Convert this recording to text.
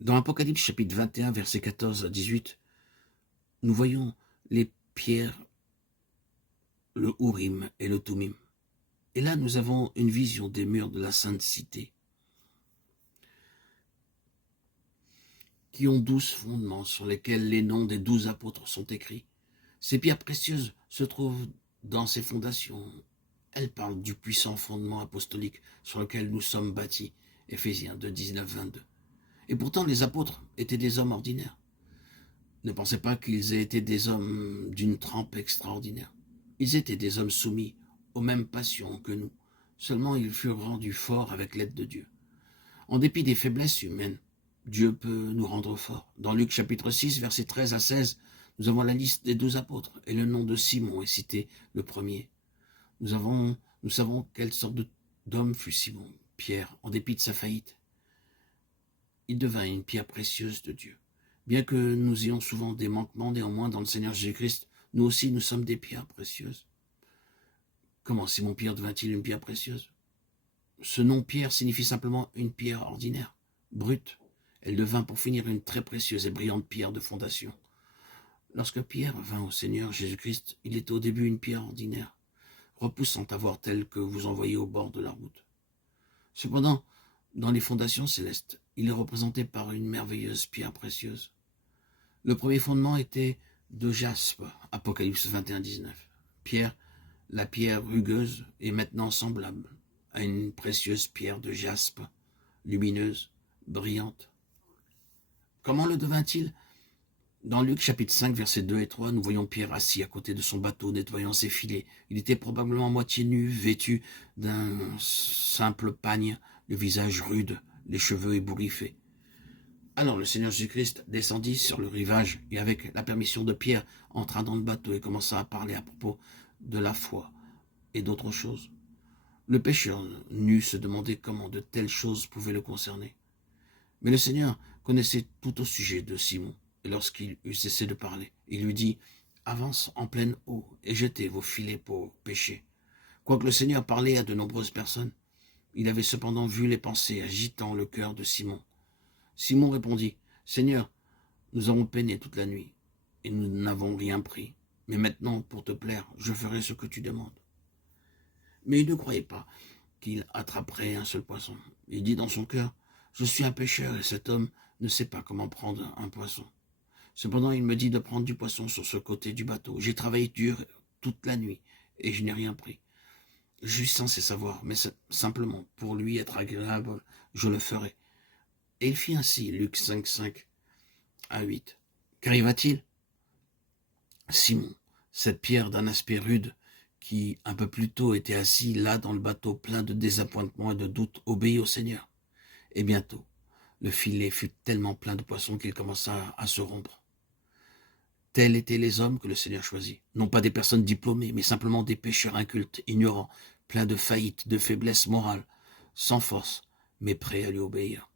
Dans Apocalypse chapitre 21, versets 14 à 18, nous voyons les pierres, le Urim et le Tumim. Et là, nous avons une vision des murs de la Sainte Cité, qui ont 12 fondements sur lesquels les noms des 12 apôtres sont écrits. Ces pierres précieuses se trouvent dans ces fondations. Elles parlent du puissant fondement apostolique sur lequel nous sommes bâtis, Éphésiens 2, 19-22. Et pourtant, les apôtres étaient des hommes ordinaires. Ne pensez pas qu'ils aient été des hommes d'une trempe extraordinaire. Ils étaient des hommes soumis aux mêmes passions que nous. Seulement, ils furent rendus forts avec l'aide de Dieu. En dépit des faiblesses humaines, Dieu peut nous rendre forts. Dans Luc chapitre 6, versets 13 à 16, nous avons la liste des 12 apôtres et le nom de Simon est cité le premier. Nous savons quelle sorte d'homme fut Simon, Pierre, en dépit de sa faillite. Il devint une pierre précieuse de Dieu. Bien que nous ayons souvent des manquements, néanmoins, dans le Seigneur Jésus-Christ, nous aussi, nous sommes des pierres précieuses. Comment Simon-Pierre devint-il une pierre précieuse? Ce nom Pierre signifie simplement une pierre ordinaire, brute. Elle devint pour finir une très précieuse et brillante pierre de fondation. Lorsque Pierre vint au Seigneur Jésus-Christ, il était au début une pierre ordinaire, repoussante à voir telle que vous en voyez au bord de la route. Cependant, dans les fondations célestes, il est représenté par une merveilleuse pierre précieuse. Le premier fondement était de jaspe, Apocalypse 21, 19. Pierre, la pierre rugueuse, est maintenant semblable à une précieuse pierre de jaspe, lumineuse, brillante. Comment le devint-il? Dans Luc chapitre 5, versets 2 et 3, nous voyons Pierre assis à côté de son bateau, nettoyant ses filets. Il était probablement moitié nu, vêtu d'un simple pagne, le visage rude, les cheveux ébouriffés. Alors le Seigneur Jésus-Christ descendit sur le rivage et avec la permission de Pierre, entra dans le bateau et commença à parler à propos de la foi et d'autres choses. Le pêcheur nu se demandait comment de telles choses pouvaient le concerner. Mais le Seigneur connaissait tout au sujet de Simon. Et lorsqu'il eut cessé de parler, il lui dit « Avance en pleine eau et jetez vos filets pour pêcher. » Quoique le Seigneur parlait à de nombreuses personnes, il avait cependant vu les pensées agitant le cœur de Simon. Simon répondit « Seigneur, nous avons peiné toute la nuit et nous n'avons rien pris. Mais maintenant, pour te plaire, je ferai ce que tu demandes. » Mais il ne croyait pas qu'il attraperait un seul poisson. Il dit dans son cœur « Je suis un pêcheur et cet homme ne sait pas comment prendre un poisson. » Cependant, il me dit de prendre du poisson sur ce côté du bateau. J'ai travaillé dur toute la nuit et je n'ai rien pris. Je suis censé savoir, mais simplement, pour lui être agréable, je le ferai. Et il fit ainsi, Luc 5, 5 à 8. Qu'arriva-t-il? Simon, cette pierre d'un aspect rude, qui un peu plus tôt était assis là dans le bateau plein de désappointements et de doutes, obéit au Seigneur. Et bientôt, le filet fut tellement plein de poissons qu'il commença à se rompre. Tels étaient les hommes que le Seigneur choisit. Non pas des personnes diplômées, mais simplement des pécheurs incultes, ignorants, pleins de faillites, de faiblesses morales, sans force, mais prêts à lui obéir.